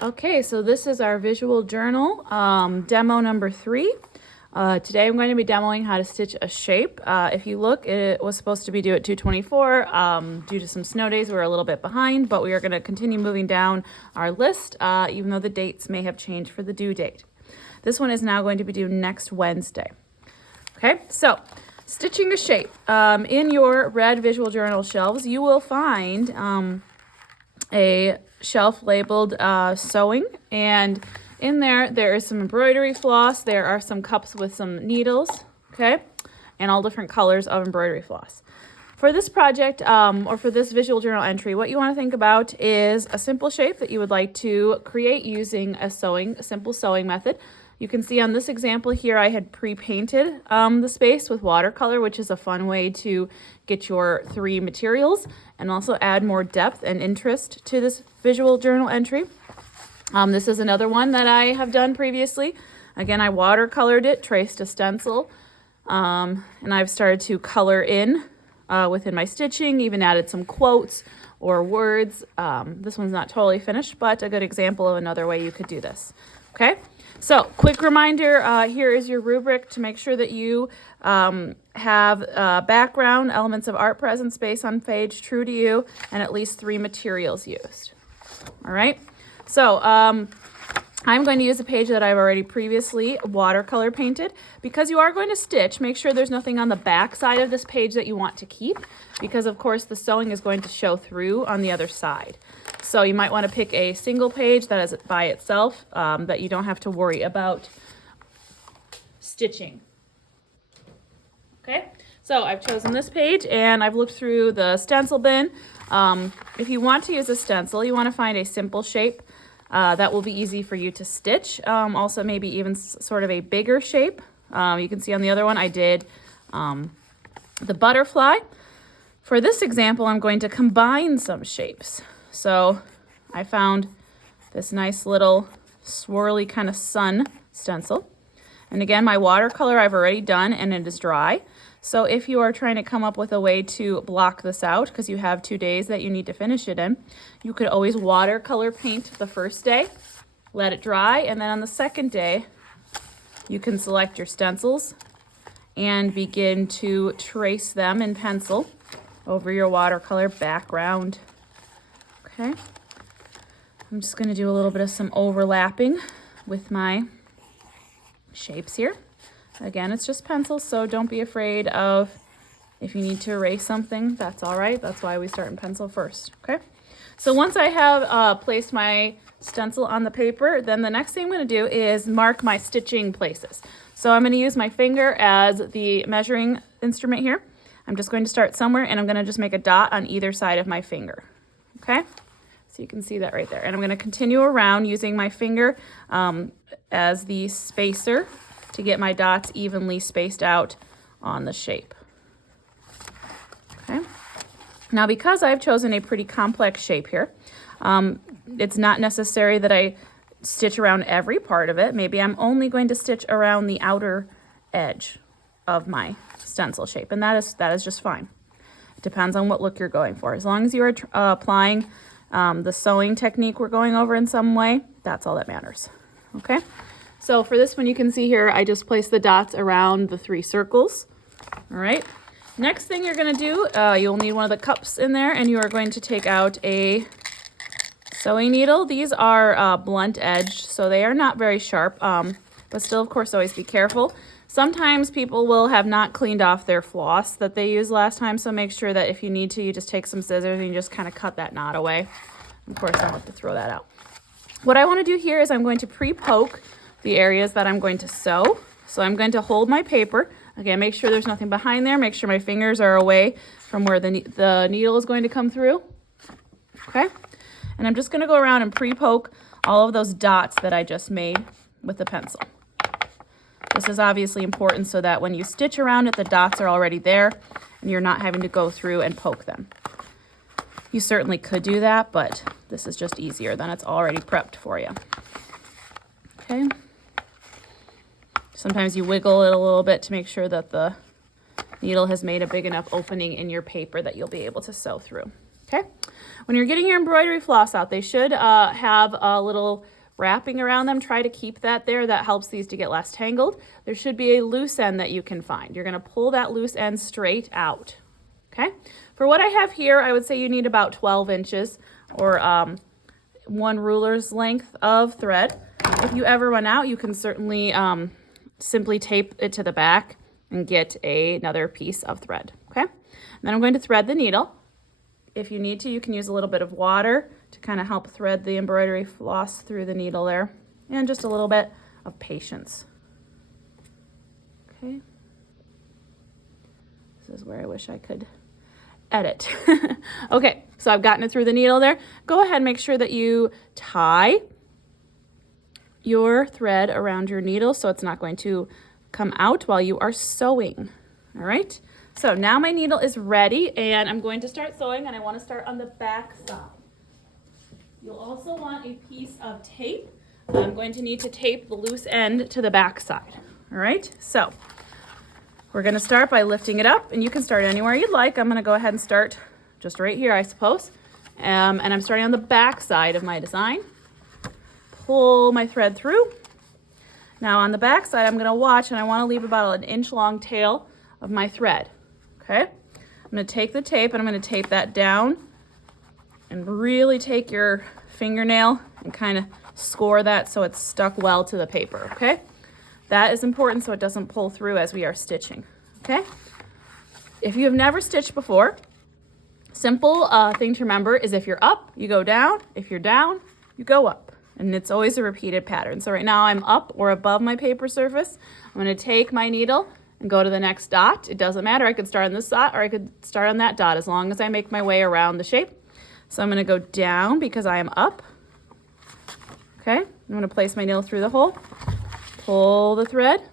Okay, so this is our visual journal, demo number 3. Today I'm going to be demoing how to stitch a shape. If you look, it was supposed to be due at 2:24. Due to some snow days, we're a little bit behind, but we are going to continue moving down our list, even though the dates may have changed for the due date. This one is now going to be due next Wednesday. Okay, so stitching a shape. In your red visual journal shelves, you will find a shelf labeled sewing, and in there is some embroidery floss. There are some cups with some needles, okay, and all different colors of embroidery floss. For this project, or for this visual journal entry, what you want to think about is a simple shape that you would like to create using a simple sewing method. You can see on this example here, I had pre-painted the space with watercolor, which is a fun way to get your 3 materials and also add more depth and interest to this visual journal entry. This is another one that I have done previously. Again, I watercolored it, traced a stencil, and I've started to color in within my stitching, even added some quotes or words. This one's not totally finished, but a good example of another way you could do this. Okay, so quick reminder, here is your rubric to make sure that you have background, elements of art present, space on page, true to you, and at least 3 materials used. All right, so I'm going to use a page that I've already previously watercolor painted. Because you are going to stitch, make sure there's nothing on the back side of this page that you want to keep, because of course the sewing is going to show through on the other side. So you might want to pick a single page that is by itself, that you don't have to worry about stitching. Okay, so I've chosen this page and I've looked through the stencil bin. If you want to use a stencil, you want to find a simple shape that will be easy for you to stitch. Also maybe even sort of a bigger shape. You can see on the other one I did the butterfly. For this example, I'm going to combine some shapes. So I found this nice little swirly kind of sun stencil. And again, my watercolor I've already done and it is dry. So if you are trying to come up with a way to block this out, because you have 2 days that you need to finish it in, you could always watercolor paint the first day, let it dry, and then on the second day, you can select your stencils and begin to trace them in pencil over your watercolor background. Okay, I'm just going to do a little bit of some overlapping with my shapes here. Again, it's just pencils, so don't be afraid of if you need to erase something. That's all right. That's why we start in pencil first. Okay, so once I have placed my stencil on the paper, then the next thing I'm going to do is mark my stitching places. So I'm going to use my finger as the measuring instrument here. I'm just going to start somewhere and I'm going to just make a dot on either side of my finger. Okay, so you can see that right there. And I'm going to continue around using my finger as the spacer to get my dots evenly spaced out on the shape. Okay, now because I've chosen a pretty complex shape here, it's not necessary that I stitch around every part of it. Maybe I'm only going to stitch around the outer edge of my stencil shape, and that is just fine. It depends on what look you're going for. As long as you are applying the sewing technique we're going over in some way, that's all that matters. Okay, so for this one, you can see here, I just placed the dots around the 3 circles. All right, next thing you're going to do, you'll need one of the cups in there, and you are going to take out a sewing needle. These are blunt edged, so they are not very sharp, but still, of course, always be careful. Sometimes people will have not cleaned off their floss that they used last time, so make sure that if you need to, you just take some scissors and you just kind of cut that knot away. Of course, I'll have to throw that out. What I want to do here is I'm going to pre-poke the areas that I'm going to sew. So I'm going to hold my paper. Again, make sure there's nothing behind there. Make sure my fingers are away from where the needle is going to come through. Okay, and I'm just going to go around and pre-poke all of those dots that I just made with the pencil. This is obviously important so that when you stitch around it, the dots are already there and you're not having to go through and poke them. You certainly could do that, but this is just easier than it's already prepped for you. Okay. Sometimes you wiggle it a little bit to make sure that the needle has made a big enough opening in your paper that you'll be able to sew through. Okay, When you're getting your embroidery floss out, they should have a little wrapping around them. Try to keep that there. That helps these to get less tangled. There should be a loose end that you can find. You're going to pull that loose end straight out. Okay. For what I have here, I would say you need about 12 inches or 1 ruler's length of thread. If you ever run out, you can certainly simply tape it to the back and get another piece of thread. Okay. And then I'm going to thread the needle. If you need to, you can use a little bit of water to kind of help thread the embroidery floss through the needle there, and just a little bit of patience. Okay. This is where I wish I could edit. Okay, so I've gotten it through the needle there. Go ahead and make sure that you tie your thread around your needle so it's not going to come out while you are sewing. All right. So now my needle is ready and I'm going to start sewing, and I want to start on the back side. You'll also want a piece of tape. I'm going to need to tape the loose end to the back side. All right, so we're going to start by lifting it up, and you can start anywhere you'd like. I'm going to go ahead and start just right here, I suppose. And I'm starting on the back side of my design. Pull my thread through. Now on the back side, I'm going to watch, and I want to leave about an inch long tail of my thread. Okay, I'm going to take the tape and I'm going to tape that down, and really take your fingernail and kind of score that so it's stuck well to the paper. Okay, that is important so it doesn't pull through as we are stitching. Okay, if you have never stitched before, simple thing to remember is if you're up, you go down. If you're down, you go up. And it's always a repeated pattern. So right now I'm up or above my paper surface. I'm going to take my needle and go to the next dot. It doesn't matter. I could start on this dot or I could start on that dot as long as I make my way around the shape. So I'm going to go down because I am up. Okay, I'm going to place my needle through the hole, pull the thread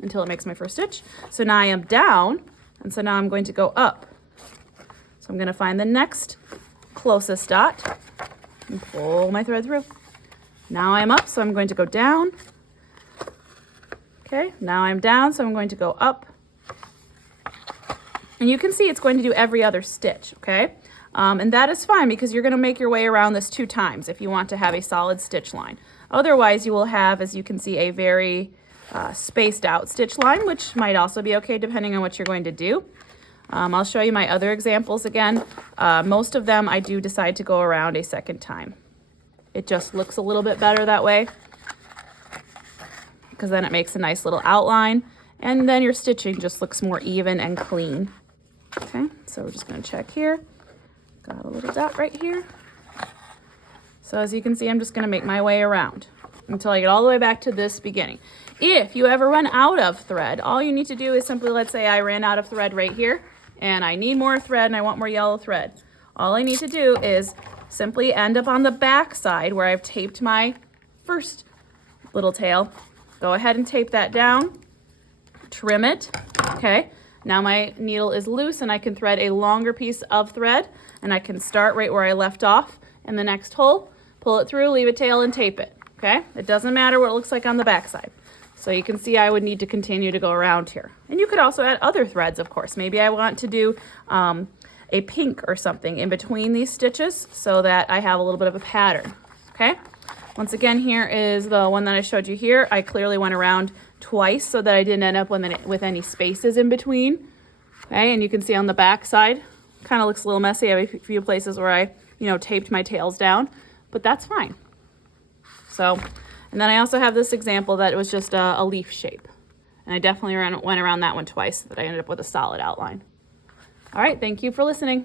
until it makes my first stitch. So now I am down, and so now I'm going to go up. So I'm going to find the next closest dot and pull my thread through. Now I'm up, so I'm going to go down. Okay, now I'm down, so I'm going to go up. And you can see it's going to do every other stitch, okay? And that is fine because you're going to make your way around this 2 times if you want to have a solid stitch line. Otherwise, you will have, as you can see, a very spaced out stitch line, which might also be okay depending on what you're going to do. I'll show you my other examples again. Most of them I do decide to go around a second time. It just looks a little bit better that way because then it makes a nice little outline, and then your stitching just looks more even and clean. Okay, so we're just going to check here. Got a little dot right here. So as you can see, I'm just going to make my way around until I get all the way back to this beginning. If you ever run out of thread, all you need to do is simply, let's say I ran out of thread right here and I need more thread and I want more yellow thread. All I need to do is simply end up on the back side where I've taped my first little tail. Go ahead and tape that down, trim it, okay? Now my needle is loose and I can thread a longer piece of thread, and I can start right where I left off in the next hole, pull it through, leave a tail, and tape it, okay? It doesn't matter what it looks like on the back side. So you can see I would need to continue to go around here. And you could also add other threads, of course. Maybe I want to do a pink or something in between these stitches so that I have a little bit of a pattern, okay? Once again, here is the one that I showed you here. I clearly went around twice so that I didn't end up with any spaces in between. Okay, and you can see on the back side, kind of looks a little messy. I have a few places where I, taped my tails down, but that's fine. So, and then I also have this example that was just a leaf shape. And I definitely went around that one twice so that I ended up with a solid outline. All right, thank you for listening.